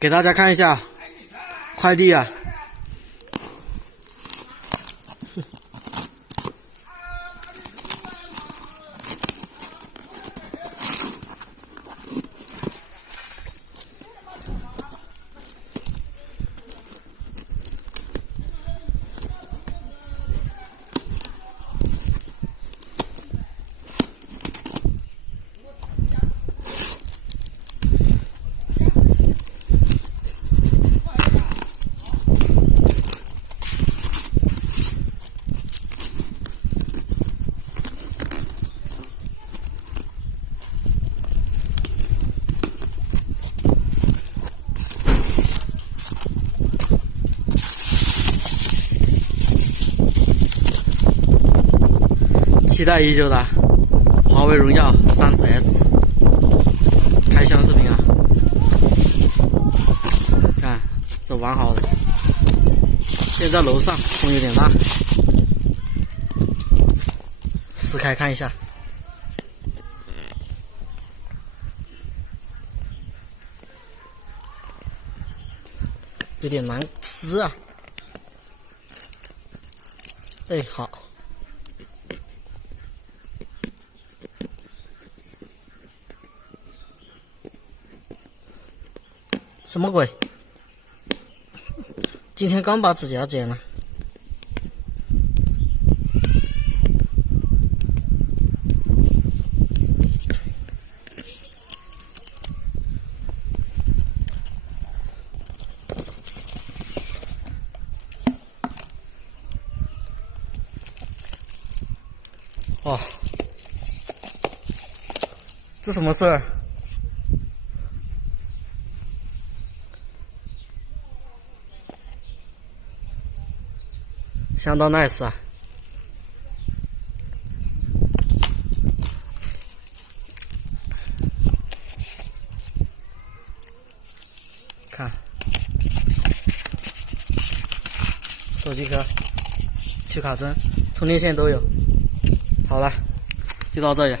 给大家看一下快递啊。期待已久的华为荣耀30S 开箱视频啊！看这完好的，现在楼上风有点大，撕开看一下。有点难撕啊！哎，好。什么鬼？今天刚把指甲剪了。哦，这什么事儿？相当 nice 啊！看，手机壳、去卡针、充电线都有。好了，就到这里。